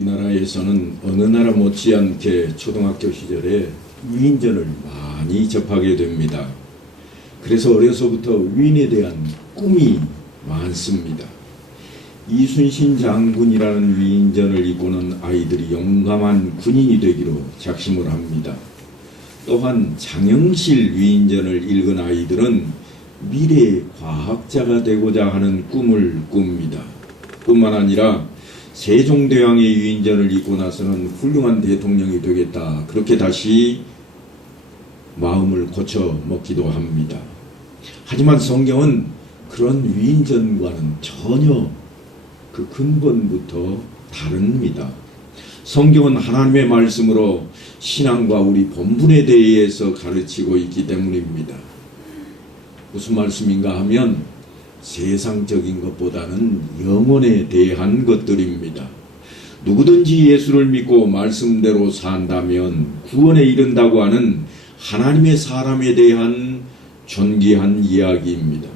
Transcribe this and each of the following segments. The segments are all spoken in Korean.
우리나라에서는 어느 나라 못지않게 초등학교 시절에 위인전을 많이 접하게 됩니다. 그래서 어려서부터 위인에 대한 꿈이 많습니다. 이순신 장군이라는 위인전을 이끄는 아이들이 용감한 군인이 되기로 작심을 합니다. 또한 장영실 위인전을 읽은 아이들은 미래의 과학자가 되고자 하는 꿈을 꿉니다. 뿐만 아니라 세종대왕의 위인전을 읽고 나서는 훌륭한 대통령이 되겠다, 그렇게 다시 마음을 고쳐 먹기도 합니다. 하지만 성경은 그런 위인전과는 전혀 그 근본부터 다릅니다. 성경은 하나님의 말씀으로 신앙과 우리 본분에 대해서 가르치고 있기 때문입니다. 무슨 말씀인가 하면 세상적인 것보다는 영혼에 대한 것들입니다. 누구든지 예수를 믿고 말씀대로 산다면 구원에 이른다고 하는 하나님의 사람에 대한 존귀한 이야기입니다.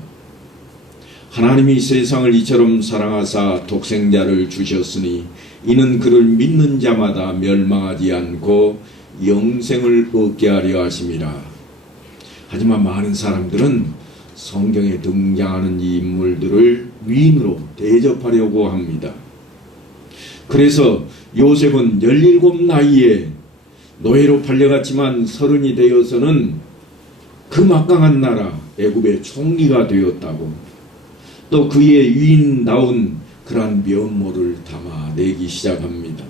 하나님이 세상을 이처럼 사랑하사 독생자를 주셨으니 이는 그를 믿는 자마다 멸망하지 않고 영생을 얻게 하려 하심이라. 하지만 많은 사람들은 성경에 등장하는 이 인물들을 위인으로 대접하려고 합니다. 그래서 요셉은 17 나이에 노예로 팔려갔지만 30이 되어서는 그 막강한 나라 애굽의 총리가 되었다고, 또 그의 위인다운 그러한 면모를 담아내기 시작합니다.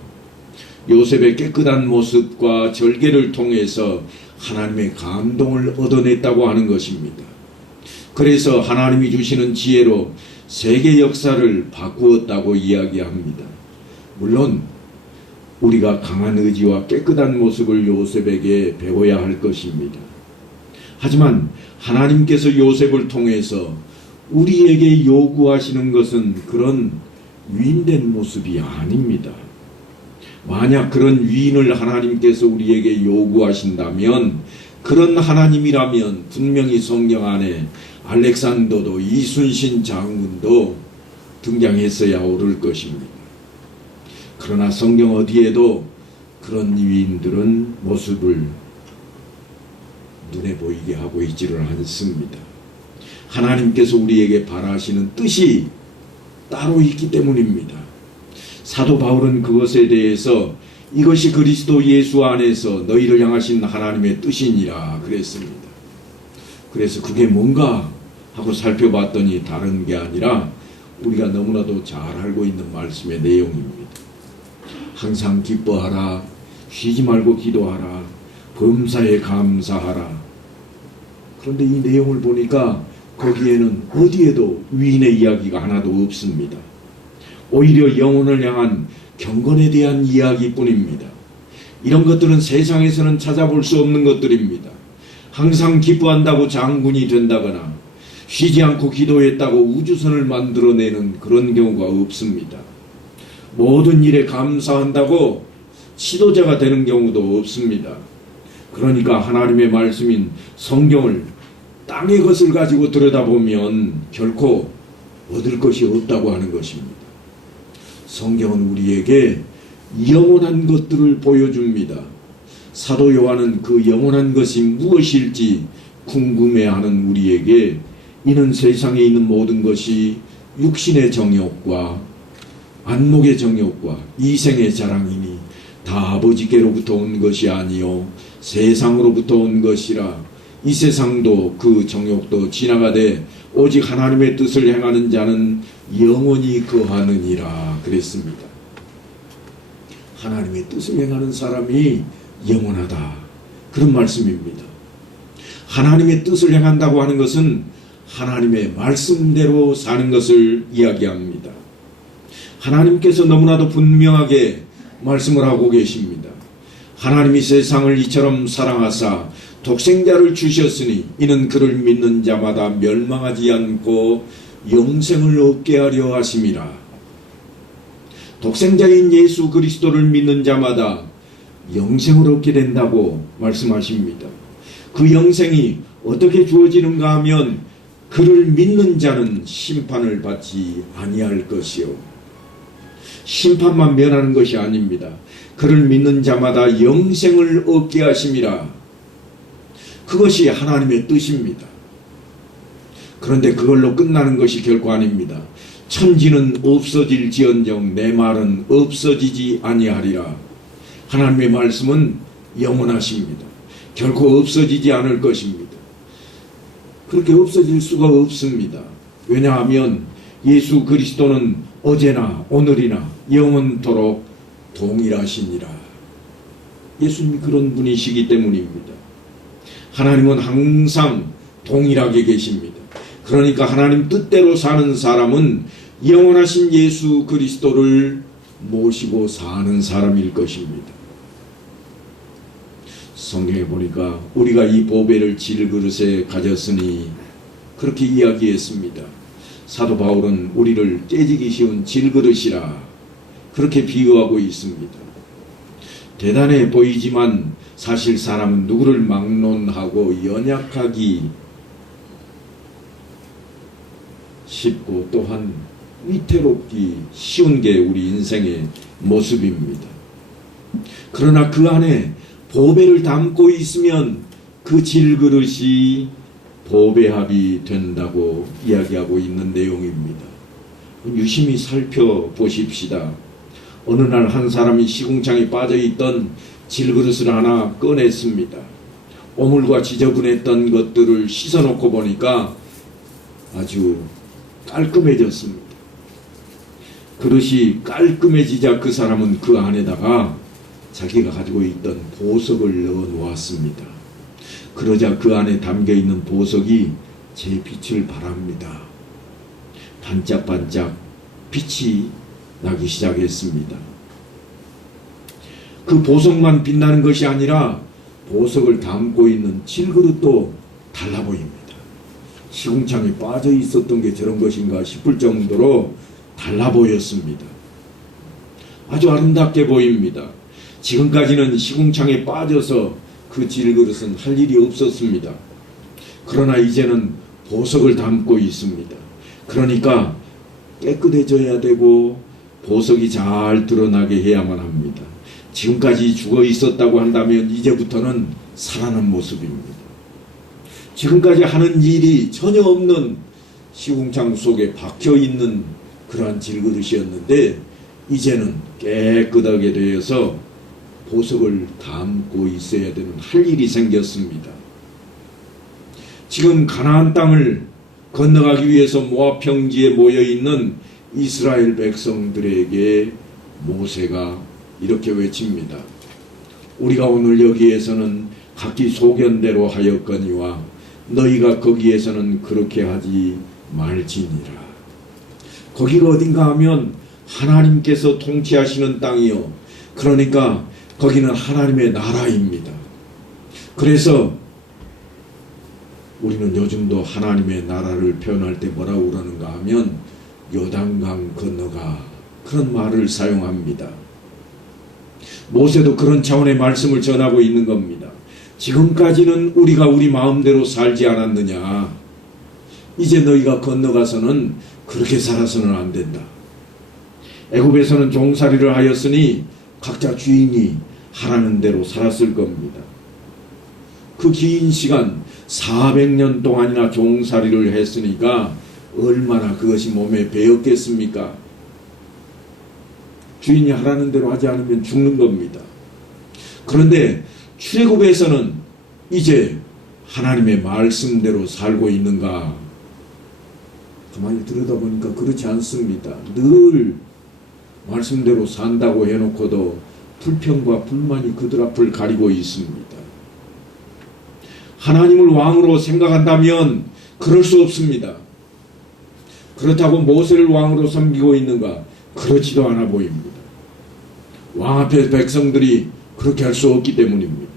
요셉의 깨끗한 모습과 절개를 통해서 하나님의 감동을 얻어냈다고 하는 것입니다. 그래서 하나님이 주시는 지혜로 세계 역사를 바꾸었다고 이야기합니다. 물론 우리가 강한 의지와 깨끗한 모습을 요셉에게 배워야 할 것입니다. 하지만 하나님께서 요셉을 통해서 우리에게 요구하시는 것은 그런 위인된 모습이 아닙니다. 만약 그런 위인을 하나님께서 우리에게 요구하신다면, 그런 하나님이라면 분명히 성경 안에 알렉산더도 이순신 장군도 등장했어야 옳을 것입니다. 그러나 성경 어디에도 그런 위인들은 모습을 눈에 보이게 하고 있지를 않습니다. 하나님께서 우리에게 바라시는 뜻이 따로 있기 때문입니다. 사도 바울은 그것에 대해서 이것이 그리스도 예수 안에서 너희를 향하신 하나님의 뜻이니라 그랬습니다. 그래서 그게 뭔가 하고 살펴봤더니 다른 게 아니라 우리가 너무나도 잘 알고 있는 말씀의 내용입니다. 항상 기뻐하라, 쉬지 말고 기도하라, 범사에 감사하라. 그런데 이 내용을 보니까 거기에는 어디에도 위인의 이야기가 하나도 없습니다. 오히려 영혼을 향한 경건에 대한 이야기뿐입니다. 이런 것들은 세상에서는 찾아볼 수 없는 것들입니다. 항상 기뻐한다고 장군이 된다거나 쉬지 않고 기도했다고 우주선을 만들어내는 그런 경우가 없습니다. 모든 일에 감사한다고 지도자가 되는 경우도 없습니다. 그러니까 하나님의 말씀인 성경을 땅의 것을 가지고 들여다보면 결코 얻을 것이 없다고 하는 것입니다. 성경은 우리에게 영원한 것들을 보여줍니다. 사도 요한은 그 영원한 것이 무엇일지 궁금해하는 우리에게 이는 세상에 있는 모든 것이 육신의 정욕과 안목의 정욕과 이생의 자랑이니 다 아버지께로부터 온 것이 아니요 세상으로부터 온 것이라. 이 세상도 그 정욕도 지나가되 오직 하나님의 뜻을 행하는 자는 영원히 거하느니라 그랬습니다. 하나님의 뜻을 행하는 사람이 영원하다, 그런 말씀입니다. 하나님의 뜻을 행한다고 하는 것은 하나님의 말씀대로 사는 것을 이야기합니다. 하나님께서 너무나도 분명하게 말씀을 하고 계십니다. 하나님이 세상을 이처럼 사랑하사 독생자를 주셨으니 이는 그를 믿는 자마다 멸망하지 않고 영생을 얻게 하려 하심이라. 독생자인 예수 그리스도를 믿는 자마다 영생을 얻게 된다고 말씀하십니다. 그 영생이 어떻게 주어지는가 하면 그를 믿는 자는 심판을 받지 아니할 것이요 심판만 면하는 것이 아닙니다. 그를 믿는 자마다 영생을 얻게 하심이라. 그것이 하나님의 뜻입니다. 그런데 그걸로 끝나는 것이 결코 아닙니다. 천지는 없어질지언정 내 말은 없어지지 아니하리라. 하나님의 말씀은 영원하십니다. 결코 없어지지 않을 것입니다. 그렇게 없어질 수가 없습니다. 왜냐하면 예수 그리스도는 어제나 오늘이나 영원토록 동일하시니라. 예수님이 그런 분이시기 때문입니다. 하나님은 항상 동일하게 계십니다. 그러니까 하나님 뜻대로 사는 사람은 영원하신 예수 그리스도를 모시고 사는 사람일 것입니다. 성경에 보니까 우리가 이 보배를 질그릇에 가졌으니 그렇게 이야기했습니다. 사도 바울은 우리를 깨지기 쉬운 질그릇이라 그렇게 비유하고 있습니다. 대단해 보이지만 사실 사람은 누구를 막론하고 연약하기 쉽고 또한 위태롭기 쉬운 게 우리 인생의 모습입니다. 그러나 그 안에 보배를 담고 있으면 그 질그릇이 보배합이 된다고 이야기하고 있는 내용입니다. 유심히 살펴보십시다. 어느 날 한 사람이 시궁창에 빠져있던 질그릇을 하나 꺼냈습니다. 오물과 지저분했던 것들을 씻어놓고 보니까 아주 깔끔해졌습니다. 그릇이 깔끔해지자 그 사람은 그 안에다가 자기가 가지고 있던 보석을 넣어 놓았습니다. 그러자 그 안에 담겨있는 보석이 제 빛을 발합니다. 반짝반짝 빛이 나기 시작했습니다. 그 보석만 빛나는 것이 아니라 보석을 담고 있는 질그릇도 달라 보입니다. 시궁창에 빠져 있었던 게 저런 것인가 싶을 정도로 달라 보였습니다. 아주 아름답게 보입니다. 지금까지는 시궁창에 빠져서 그 질그릇은 할 일이 없었습니다. 그러나 이제는 보석을 담고 있습니다. 그러니까 깨끗해져야 되고 보석이 잘 드러나게 해야만 합니다. 지금까지 죽어 있었다고 한다면 이제부터는 살아난 모습입니다. 지금까지 하는 일이 전혀 없는 시궁창 속에 박혀있는 그러한 질그릇이었는데 이제는 깨끗하게 되어서 보석을 담고 있어야 되는 할 일이 생겼습니다. 지금 가나안 땅을 건너가기 위해서 모압 평지에 모여있는 이스라엘 백성들에게 모세가 이렇게 외칩니다. 우리가 오늘 여기에서는 각기 소견대로 하였거니와 너희가 거기에서는 그렇게 하지 말지니라. 거기가 어딘가 하면 하나님께서 통치하시는 땅이요. 그러니까 거기는 하나님의 나라입니다. 그래서 우리는 요즘도 하나님의 나라를 표현할 때 뭐라고 그러는가 하면 요단강 건너가 그런 말을 사용합니다. 모세도 그런 차원의 말씀을 전하고 있는 겁니다. 지금까지는 우리가 우리 마음대로 살지 않았느냐. 이제 너희가 건너가서는 그렇게 살아서는 안 된다. 애굽에서는 종살이를 하였으니 각자 주인이 하라는 대로 살았을 겁니다. 그 긴 시간 400년 동안이나 종살이를 했으니까 얼마나 그것이 몸에 배었겠습니까? 주인이 하라는 대로 하지 않으면 죽는 겁니다. 그런데 출애굽에서는 이제 하나님의 말씀대로 살고 있는가? 가만히 들여다보니까 그렇지 않습니다. 늘 말씀대로 산다고 해놓고도 불평과 불만이 그들 앞을 가리고 있습니다. 하나님을 왕으로 생각한다면 그럴 수 없습니다. 그렇다고 모세를 왕으로 섬기고 있는가? 그렇지도 않아 보입니다. 왕 앞에 백성들이 그렇게 할 수 없기 때문입니다.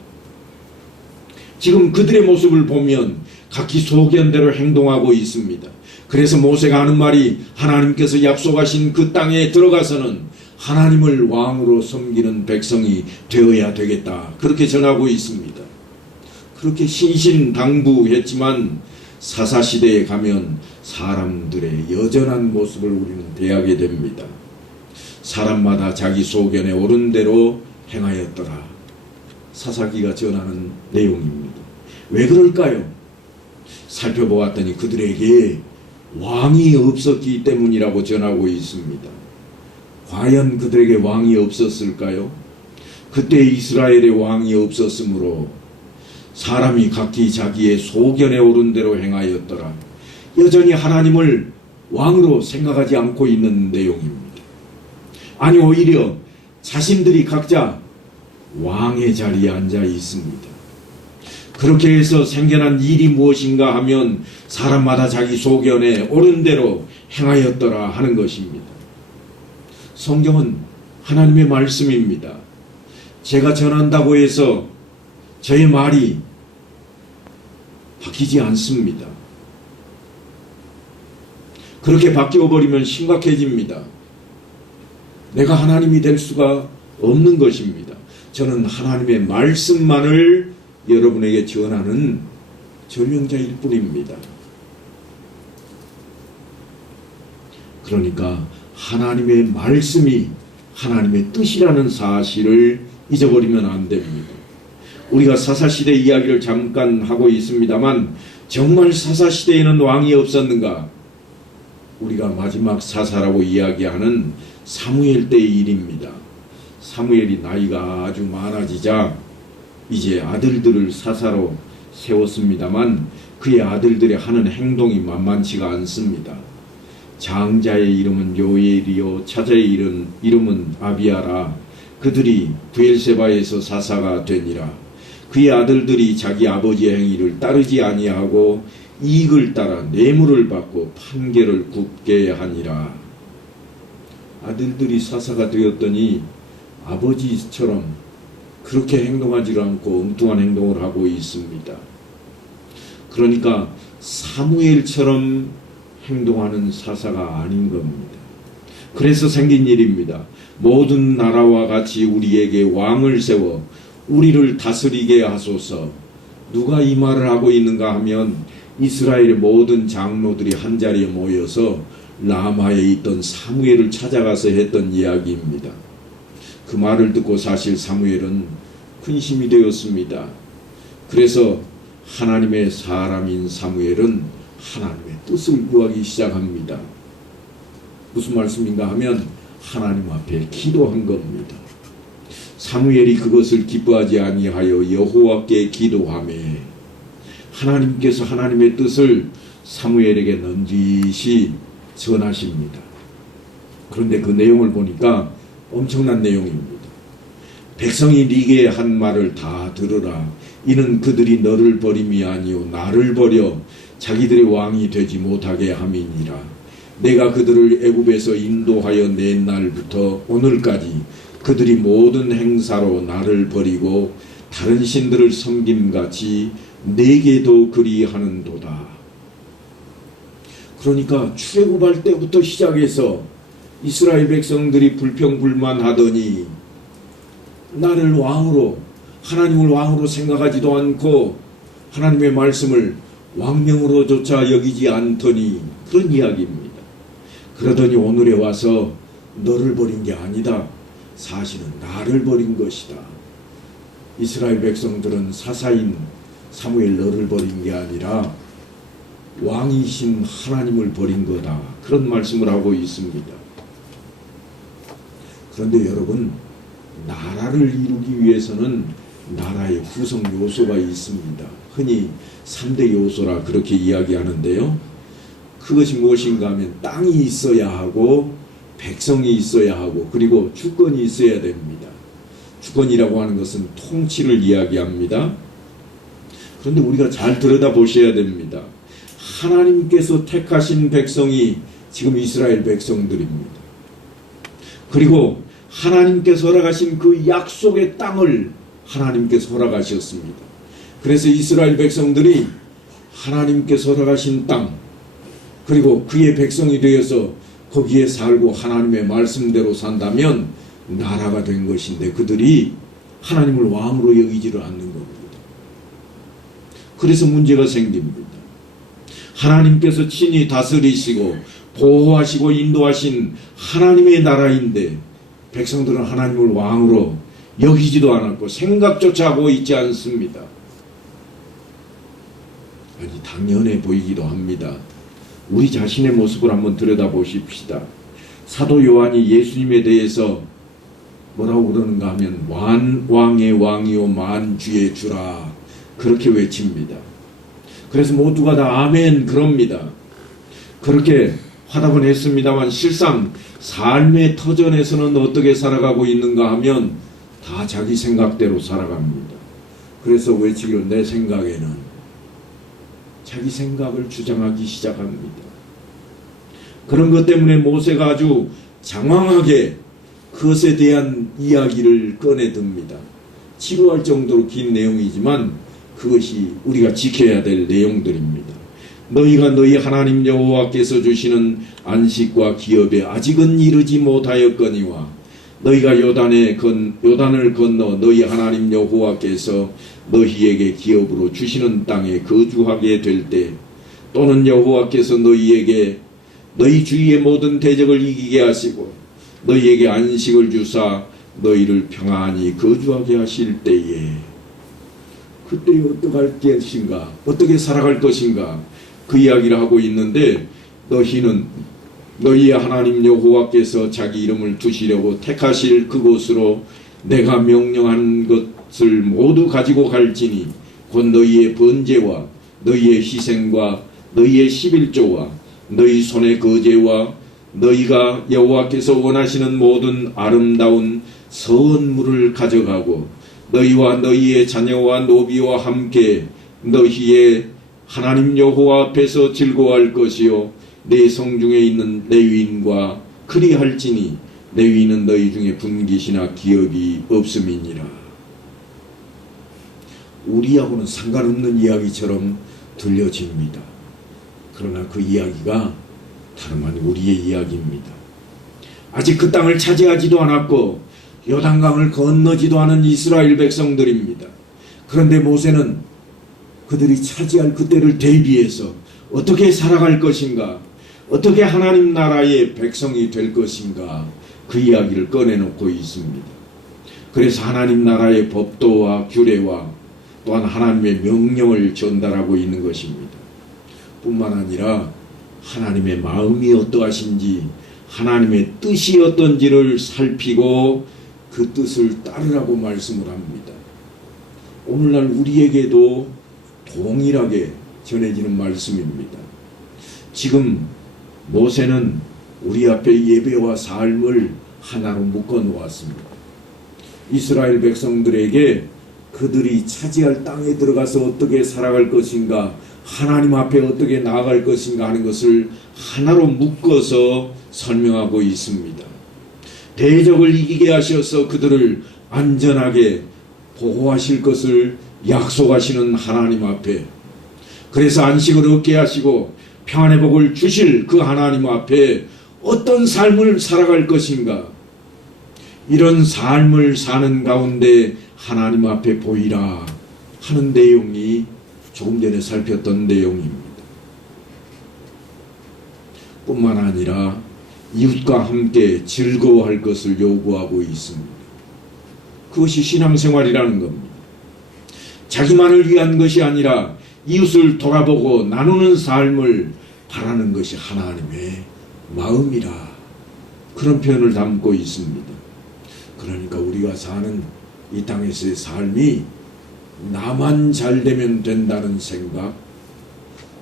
지금 그들의 모습을 보면 각기 소견대로 행동하고 있습니다. 그래서 모세가 하는 말이 하나님께서 약속하신 그 땅에 들어가서는 하나님을 왕으로 섬기는 백성이 되어야 되겠다. 그렇게 전하고 있습니다. 그렇게 신신당부했지만 사사시대에 가면 사람들의 여전한 모습을 우리는 대하게 됩니다. 사람마다 자기 소견에 옳은 대로 행하였더라. 사사기가 전하는 내용입니다. 왜 그럴까요? 살펴보았더니 그들에게 왕이 없었기 때문이라고 전하고 있습니다. 과연 그들에게 왕이 없었을까요? 그때 이스라엘에 왕이 없었으므로 사람이 각기 자기의 소견에 옳은 대로 행하였더라. 여전히 하나님을 왕으로 생각하지 않고 있는 내용입니다. 아니, 오히려 자신들이 각자 왕의 자리에 앉아 있습니다. 그렇게 해서 생겨난 일이 무엇인가 하면 사람마다 자기 소견에 옳은 대로 행하였더라 하는 것입니다. 성경은 하나님의 말씀입니다. 제가 전한다고 해서 저의 말이 바뀌지 않습니다. 그렇게 바뀌어버리면 심각해집니다. 내가 하나님이 될 수가 없는 것입니다. 저는 하나님의 말씀만을 여러분에게 전하는 전명자일 뿐입니다. 그러니까 하나님의 말씀이 하나님의 뜻이라는 사실을 잊어버리면 안 됩니다. 우리가 사사시대 이야기를 잠깐 하고 있습니다만 정말 사사시대에는 왕이 없었는가? 우리가 마지막 사사라고 이야기하는 사무엘 때의 일입니다. 사무엘이 나이가 아주 많아지자 이제 아들들을 사사로 세웠습니다만 그의 아들들이 하는 행동이 만만치가 않습니다. 장자의 이름은 요엘이요 차자의 이름은 아비아라. 그들이 브엘세바에서 사사가 되니라. 그의 아들들이 자기 아버지의 행위를 따르지 아니하고 이익을 따라 뇌물을 받고 판결을 굽게 하니라. 아들들이 사사가 되었더니 아버지처럼 그렇게 행동하지 않고 엉뚱한 행동을 하고 있습니다. 그러니까 사무엘처럼 행동하는 사사가 아닌 겁니다. 그래서 생긴 일입니다. 모든 나라와 같이 우리에게 왕을 세워 우리를 다스리게 하소서. 누가 이 말을 하고 있는가 하면 이스라엘의 모든 장로들이 한자리에 모여서 라마에 있던 사무엘을 찾아가서 했던 이야기입니다. 그 말을 듣고 사실 사무엘은 근심이 되었습니다. 그래서 하나님의 사람인 사무엘은 하나님의 뜻을 구하기 시작합니다. 무슨 말씀인가 하면 하나님 앞에 기도한 겁니다. 사무엘이 그것을 기뻐하지 아니하여 여호와께 기도하매 하나님께서 하나님의 뜻을 사무엘에게 넌지시 전하십니다. 그런데 그 내용을 보니까 엄청난 내용입니다. 백성이 네게 한 말을 다 들으라. 이는 그들이 너를 버림이 아니요 나를 버려 자기들의 왕이 되지 못하게 함이니라. 내가 그들을 애굽에서 인도하여 낸 날부터 오늘까지 그들이 모든 행사로 나를 버리고 다른 신들을 섬김같이 내게도 그리하는도다. 그러니까 출애굽할 때부터 시작해서 이스라엘 백성들이 불평불만하더니 나를 왕으로, 하나님을 왕으로 생각하지도 않고 하나님의 말씀을 왕명으로조차 여기지 않더니, 그런 이야기입니다. 그러더니 오늘에 와서 너를 버린 게 아니다. 사실은 나를 버린 것이다. 이스라엘 백성들은 사사인 사무엘 너를 버린 게 아니라 왕이신 하나님을 버린 거다. 그런 말씀을 하고 있습니다. 그런데 여러분, 나라를 이루기 위해서는 나라의 구성 요소가 있습니다. 흔히 3대 요소라 그렇게 이야기하는데요. 그것이 무엇인가 하면 땅이 있어야 하고 백성이 있어야 하고 그리고 주권이 있어야 됩니다. 주권이라고 하는 것은 통치를 이야기합니다. 그런데 우리가 잘 들여다보셔야 됩니다. 하나님께서 택하신 백성이 지금 이스라엘 백성들입니다. 그리고 하나님께서 허락하신 그 약속의 땅을 하나님께서 허락하셨습니다. 그래서 이스라엘 백성들이 하나님께서 허락하신 땅, 그리고 그의 백성이 되어서 거기에 살고 하나님의 말씀대로 산다면 나라가 된 것인데 그들이 하나님을 왕으로 여기지를 않는 겁니다. 그래서 문제가 생깁니다. 하나님께서 친히 다스리시고 보호하시고 인도하신 하나님의 나라인데 백성들은 하나님을 왕으로 여기지도 않았고 생각조차 하고 있지 않습니다. 아니, 당연해 보이기도 합니다. 우리 자신의 모습을 한번 들여다보십시다. 사도 요한이 예수님에 대해서 뭐라고 그러는가 하면 왕의 왕이요 만주의 주라 그렇게 외칩니다. 그래서 모두가 다 아멘 그럽니다. 그렇게 화답은 했습니다만 실상 삶의 터전에서는 어떻게 살아가고 있는가 하면 다 자기 생각대로 살아갑니다. 그래서 외치기로 내 생각에는 자기 생각을 주장하기 시작합니다. 그런 것 때문에 모세가 아주 장황하게 그것에 대한 이야기를 꺼내듭니다. 지루할 정도로 긴 내용이지만 그것이 우리가 지켜야 될 내용들입니다. 너희가 너희 하나님 여호와께서 주시는 안식과 기업에 아직은 이르지 못하였거니와 너희가 요단을 건너 너희 하나님 여호와께서 너희에게 기업으로 주시는 땅에 거주하게 될 때 또는 여호와께서 너희에게 너희 주위의 모든 대적을 이기게 하시고 너희에게 안식을 주사 너희를 평안히 거주하게 하실 때에 그때 어떡할 것인가, 어떻게 살아갈 것인가 그 이야기를 하고 있는데 너희는 너희의 하나님 여호와께서 자기 이름을 두시려고 택하실 그곳으로 내가 명령한 것을 모두 가지고 갈지니 곧 너희의 번제와 너희의 희생과 너희의 11조와 너희 손의 거제와 너희가 여호와께서 원하시는 모든 아름다운 선물을 가져가고 너희와 너희의 자녀와 노비와 함께 너희의 하나님 여호와 앞에서 즐거워할 것이요 내 성중에 있는 레위인과 그리할지니 레위인은 너희 중에 분깃이나 기업이 없음이니라. 우리하고는 상관없는 이야기처럼 들려집니다. 그러나 그 이야기가 다름 아닌 우리의 이야기입니다. 아직 그 땅을 차지하지도 않았고 요단강을 건너지도 않은 이스라엘 백성들입니다. 그런데 모세는 그들이 차지할 그때를 대비해서 어떻게 살아갈 것인가, 어떻게 하나님 나라의 백성이 될 것인가 그 이야기를 꺼내놓고 있습니다. 그래서 하나님 나라의 법도와 규례와 또한 하나님의 명령을 전달하고 있는 것입니다. 뿐만 아니라 하나님의 마음이 어떠하신지 하나님의 뜻이 어떤지를 살피고 그 뜻을 따르라고 말씀을 합니다. 오늘날 우리에게도 동일하게 전해지는 말씀입니다. 지금 모세는 우리 앞에 예배와 삶을 하나로 묶어 놓았습니다. 이스라엘 백성들에게 그들이 차지할 땅에 들어가서 어떻게 살아갈 것인가, 하나님 앞에 어떻게 나아갈 것인가 하는 것을 하나로 묶어서 설명하고 있습니다. 대적을 이기게 하셔서 그들을 안전하게 보호하실 것을 약속하시는 하나님 앞에, 그래서 안식을 얻게 하시고 평안의 복을 주실 그 하나님 앞에 어떤 삶을 살아갈 것인가, 이런 삶을 사는 가운데 하나님 앞에 보이라 하는 내용이 조금 전에 살폈던 내용입니다. 뿐만 아니라 이웃과 함께 즐거워할 것을 요구하고 있습니다. 그것이 신앙생활이라는 겁니다. 자기만을 위한 것이 아니라 이웃을 돌아보고 나누는 삶을 바라는 것이 하나님의 마음이라, 그런 표현을 담고 있습니다. 그러니까 우리가 사는 이 땅에서의 삶이 나만 잘 되면 된다는 생각,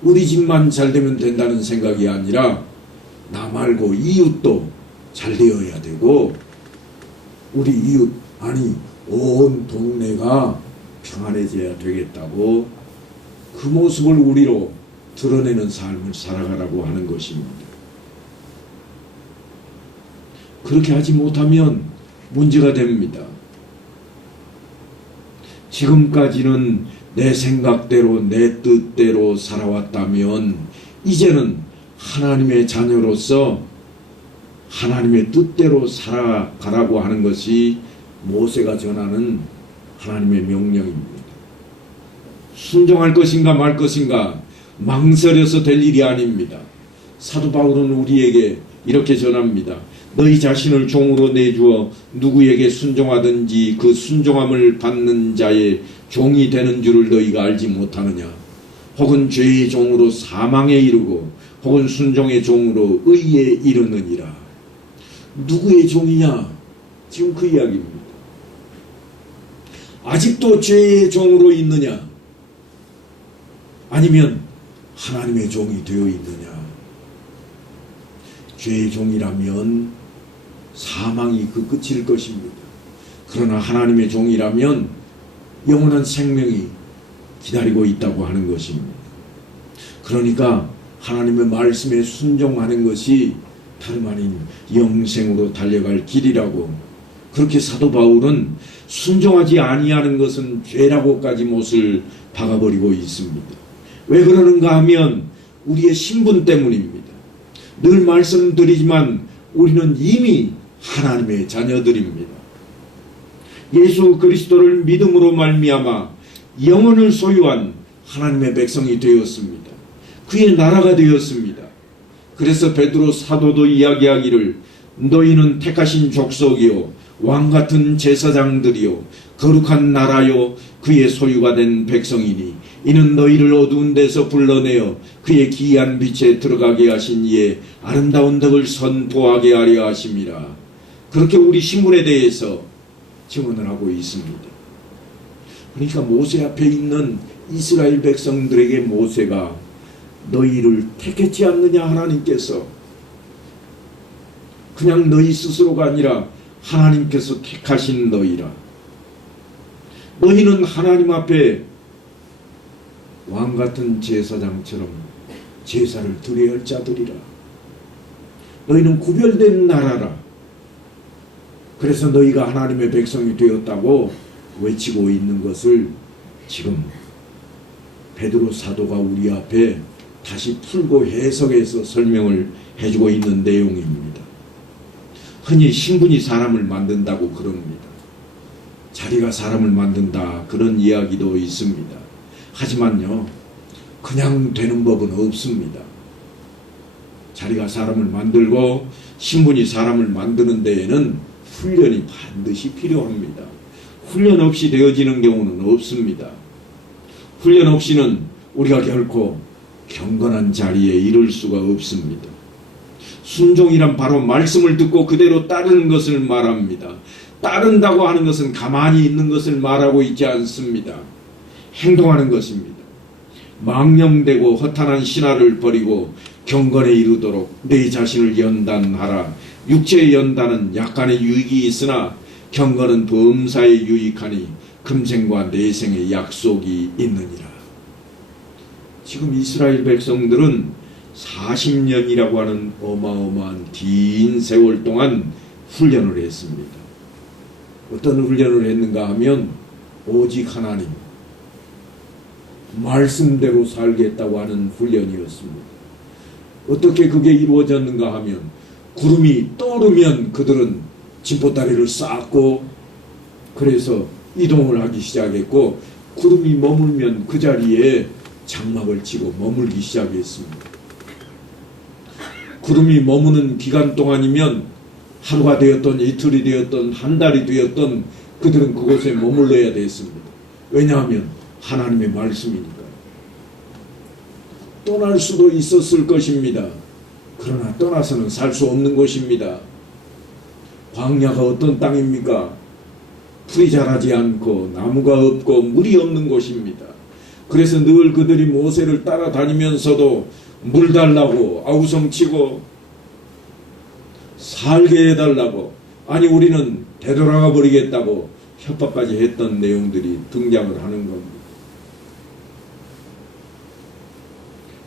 우리 집만 잘 되면 된다는 생각이 아니라 나 말고 이웃도 잘 되어야 되고 우리 이웃, 아니 온 동네가 평안해져야 되겠다고 그 모습을 우리로 드러내는 삶을 살아가라고 하는 것입니다. 그렇게 하지 못하면 문제가 됩니다. 지금까지는 내 생각대로 내 뜻대로 살아왔다면 이제는 하나님의 자녀로서 하나님의 뜻대로 살아가라고 하는 것이 모세가 전하는 하나님의 명령입니다. 순종할 것인가 말 것인가 망설여서 될 일이 아닙니다. 사도 바울은 우리에게 이렇게 전합니다. 너희 자신을 종으로 내주어 누구에게 순종하든지 그 순종함을 받는 자의 종이 되는 줄을 너희가 알지 못하느냐. 혹은 죄의 종으로 사망에 이르고 혹은 순종의 종으로 의에 이르느니라. 누구의 종이냐? 지금 그 이야기입니다. 아직도 죄의 종으로 있느냐? 아니면 하나님의 종이 되어 있느냐? 죄의 종이라면 사망이 그 끝일 것입니다. 그러나 하나님의 종이라면 영원한 생명이 기다리고 있다고 하는 것입니다. 그러니까 하나님의 말씀에 순종하는 것이 다름 아닌 영생으로 달려갈 길이라고, 그렇게 사도 바울은 순종하지 아니하는 것은 죄라고까지 못을 박아버리고 있습니다. 왜 그러는가 하면 우리의 신분 때문입니다. 늘 말씀드리지만 우리는 이미 하나님의 자녀들입니다. 예수 그리스도를 믿음으로 말미암아 영혼을 소유한 하나님의 백성이 되었습니다. 그의 나라가 되었습니다. 그래서 베드로 사도도 이야기하기를 너희는 택하신 족속이요 왕같은 제사장들이요 거룩한 나라요 그의 소유가 된 백성이니 이는 너희를 어두운 데서 불러내어 그의 기이한 빛에 들어가게 하신 이의 아름다운 덕을 선포하게 하려 하심이라. 그렇게 우리 신분에 대해서 증언을 하고 있습니다. 그러니까 모세 앞에 있는 이스라엘 백성들에게 모세가 너희를 택했지 않느냐, 하나님께서. 그냥 너희 스스로가 아니라 하나님께서 택하신 너희라. 너희는 하나님 앞에 왕같은 제사장처럼 제사를 드려야 할 자들이라. 너희는 구별된 나라라. 그래서 너희가 하나님의 백성이 되었다고 외치고 있는 것을 지금 베드로 사도가 우리 앞에 다시 풀고 해석해서 설명을 해주고 있는 내용입니다. 흔히 신분이 사람을 만든다고 그럽니다. 자리가 사람을 만든다, 그런 이야기도 있습니다. 하지만요, 그냥 되는 법은 없습니다. 자리가 사람을 만들고 신분이 사람을 만드는 데에는 훈련이 반드시 필요합니다. 훈련 없이 되어지는 경우는 없습니다. 훈련 없이는 우리가 결코 경건한 자리에 이를 수가 없습니다. 순종이란 바로 말씀을 듣고 그대로 따르는 것을 말합니다. 따른다고 하는 것은 가만히 있는 것을 말하고 있지 않습니다. 행동하는 것입니다. 망령되고 허탄한 신화를 버리고 경건에 이르도록 내 자신을 연단하라. 육체의 연단은 약간의 유익이 있으나 경건은 범사에 유익하니 금생과 내생의 약속이 있느니라. 지금 이스라엘 백성들은 40년이라고 하는 어마어마한 긴 세월 동안 훈련을 했습니다. 어떤 훈련을 했는가 하면 오직 하나님 말씀대로 살겠다고 하는 훈련이었습니다. 어떻게 그게 이루어졌는가 하면 구름이 떠오르면 그들은 진보다리를 쌓고 그래서 이동을 하기 시작했고, 구름이 머물면 그 자리에 장막을 치고 머물기 시작했습니다. 구름이 머무는 기간 동안이면 하루가 되었던 이틀이 되었던 한 달이 되었던 그들은 그곳에 머물러야 됐습니다. 왜냐하면 하나님의 말씀이니까. 떠날 수도 있었을 것입니다. 그러나 떠나서는 살 수 없는 곳입니다. 광야가 어떤 땅입니까? 풀이 자라지 않고 나무가 없고 물이 없는 곳입니다. 그래서 늘 그들이 모세를 따라다니면서도 물 달라고 아우성치고 살게 해달라고, 아니 우리는 되돌아가 버리겠다고 협박까지 했던 내용들이 등장을 하는 겁니다.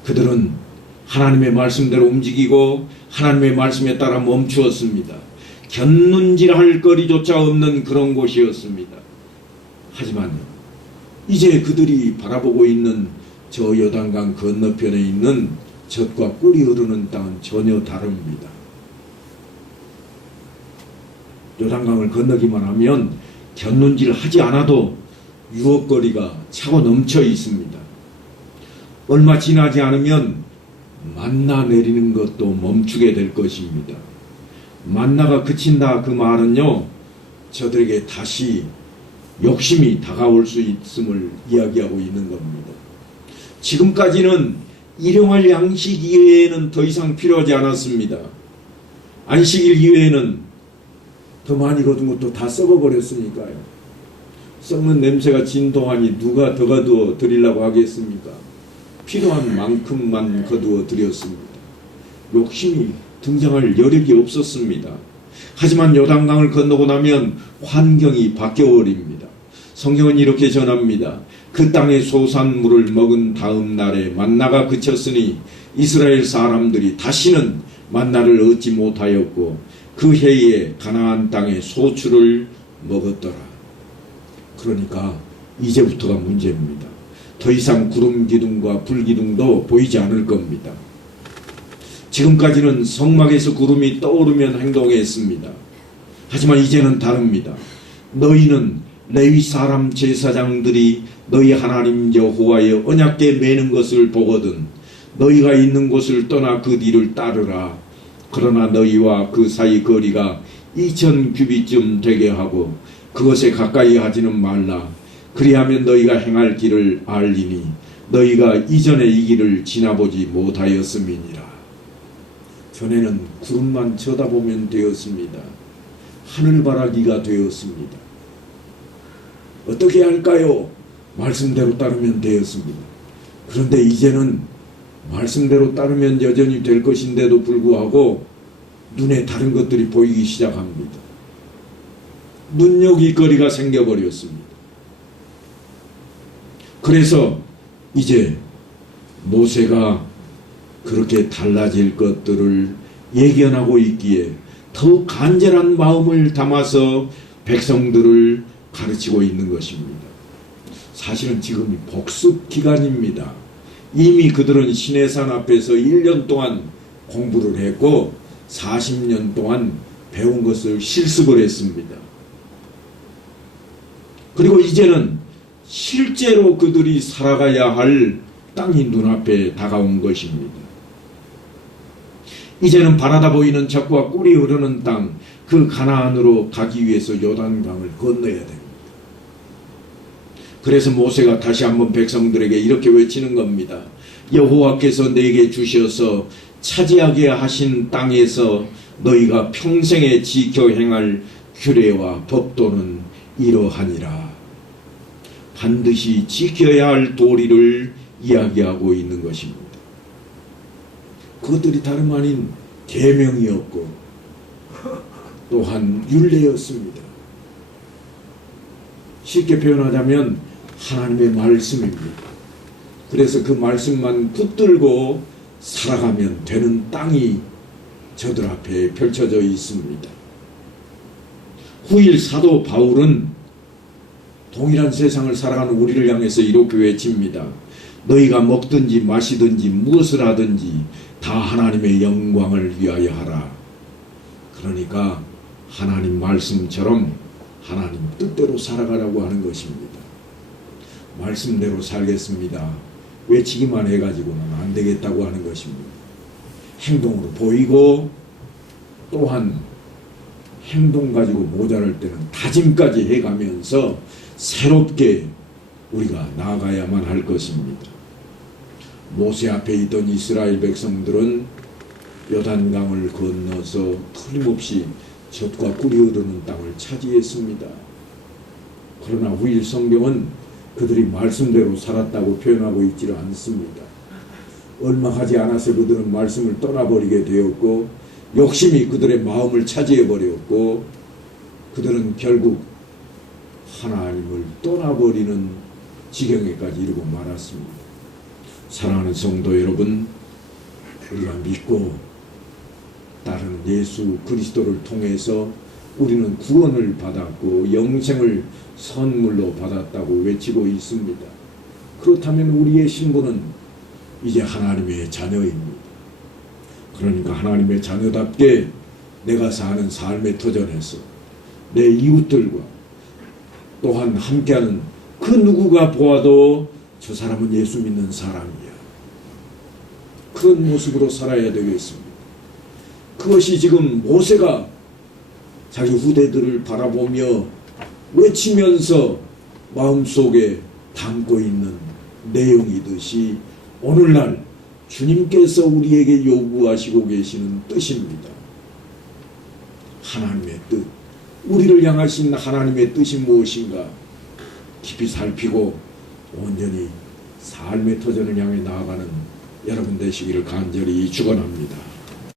그들은 하나님의 말씀대로 움직이고 하나님의 말씀에 따라 멈추었습니다. 곁눈질할 거리조차 없는 그런 곳이었습니다. 하지만 이제 그들이 바라보고 있는 저 요단강 건너편에 있는 젖과 꿀이 흐르는 땅은 전혀 다릅니다. 요단강을 건너기만 하면 곁눈질 하지 않아도 유업거리가 차고 넘쳐 있습니다. 얼마 지나지 않으면 만나 내리는 것도 멈추게 될 것입니다. 만나가 그친다 그 말은요, 저들에게 다시 욕심이 다가올 수 있음을 이야기하고 있는 겁니다. 지금까지는 일용할 양식 이외에는 더 이상 필요하지 않았습니다. 안식일 이외에는 더 많이 거둔 것도 다 썩어버렸으니까요. 썩는 냄새가 진동하니 누가 더 거두어 드리려고 하겠습니까? 필요한 만큼만 거두어 드렸습니다. 욕심이 등장할 여력이 없었습니다. 하지만 요단강을 건너고 나면 환경이 바뀌어버립니다. 성경은 이렇게 전합니다. 그 땅의 소산물을 먹은 다음 날에 만나가 그쳤으니 이스라엘 사람들이 다시는 만나를 얻지 못하였고 그 해에 가나안 땅의 소출을 먹었더라. 그러니까 이제부터가 문제입니다. 더 이상 구름 기둥과 불 기둥도 보이지 않을 겁니다. 지금까지는 성막에서 구름이 떠오르면 행동했습니다. 하지만 이제는 다릅니다. 너희는 레위 사람 제사장들이 너희 하나님 여호와의 언약궤 매는 것을 보거든 너희가 있는 곳을 떠나 그 뒤를 따르라. 그러나 너희와 그 사이 거리가 2000 규빗쯤 되게 하고 그것에 가까이 하지는 말라. 그리하면 너희가 행할 길을 알리니 너희가 이전에 이 길을 지나보지 못하였음이니라. 전에는 구름만 쳐다보면 되었습니다. 하늘바라기가 되었습니다. 어떻게 할까요? 말씀대로 따르면 되었습니다. 그런데 이제는 말씀대로 따르면 여전히 될 것인데도 불구하고 눈에 다른 것들이 보이기 시작합니다. 눈요깃거리가 생겨버렸습니다. 그래서 이제 모세가 그렇게 달라질 것들을 예견하고 있기에 더욱 간절한 마음을 담아서 백성들을 가르치고 있는 것입니다. 사실은 지금이 복습 기간입니다. 이미 그들은 시내산 앞에서 1년 동안 공부를 했고 40년 동안 배운 것을 실습을 했습니다. 그리고 이제는 실제로 그들이 살아가야 할 땅이 눈앞에 다가온 것입니다. 이제는 바라다 보이는 적과 꿀이 흐르는 땅, 그 가나안으로 가기 위해서 요단강을 건너야 됩니다. 그래서 모세가 다시 한번 백성들에게 이렇게 외치는 겁니다. 여호와께서 내게 주셔서 차지하게 하신 땅에서 너희가 평생에 지켜 행할 규례와 법도는 이러하니라. 반드시 지켜야 할 도리를 이야기하고 있는 것입니다. 그것들이 다름 아닌 계명이었고 또한 율례였습니다. 쉽게 표현하자면 하나님의 말씀입니다. 그래서 그 말씀만 붙들고 살아가면 되는 땅이 저들 앞에 펼쳐져 있습니다. 후일 사도 바울은 동일한 세상을 살아가는 우리를 향해서 이렇게 외칩니다. 너희가 먹든지 마시든지 무엇을 하든지 다 하나님의 영광을 위하여 하라. 그러니까 하나님 말씀처럼 하나님 뜻대로 살아가라고 하는 것입니다. 말씀대로 살겠습니다. 외치기만 해가지고는 안 되겠다고 하는 것입니다. 행동으로 보이고 또한 행동 가지고 모자랄 때는 다짐까지 해가면서 새롭게 우리가 나아가야만 할 것입니다. 모세 앞에 있던 이스라엘 백성들은 요단강을 건너서 틀림없이 젖과 꿀이 흐르는 땅을 차지했습니다. 그러나 후일 성경은 그들이 말씀대로 살았다고 표현하고 있지를 않습니다. 얼마 가지 않아서 그들은 말씀을 떠나버리게 되었고 욕심이 그들의 마음을 차지해버렸고 그들은 결국 하나님을 떠나버리는 지경에까지 이르고 말았습니다. 사랑하는 성도 여러분, 우리가 믿고 따르는 예수 그리스도를 통해서 우리는 구원을 받았고 영생을 선물로 받았다고 외치고 있습니다. 그렇다면 우리의 신분은 이제 하나님의 자녀입니다. 그러니까 하나님의 자녀답게 내가 사는 삶의 터전에서 내 이웃들과 또한 함께하는 그 누구가 보아도 저 사람은 예수 믿는 사람이야. 그런 모습으로 살아야 되겠습니다. 그것이 지금 모세가 자기 후대들을 바라보며 외치면서 마음속에 담고 있는 내용이듯이 오늘날 주님께서 우리에게 요구하시고 계시는 뜻입니다. 하나님의 뜻, 우리를 향하신 하나님의 뜻이 무엇인가 깊이 살피고 온전히 삶의 터전을 향해 나아가는 여러분 되시기를 간절히 축원합니다.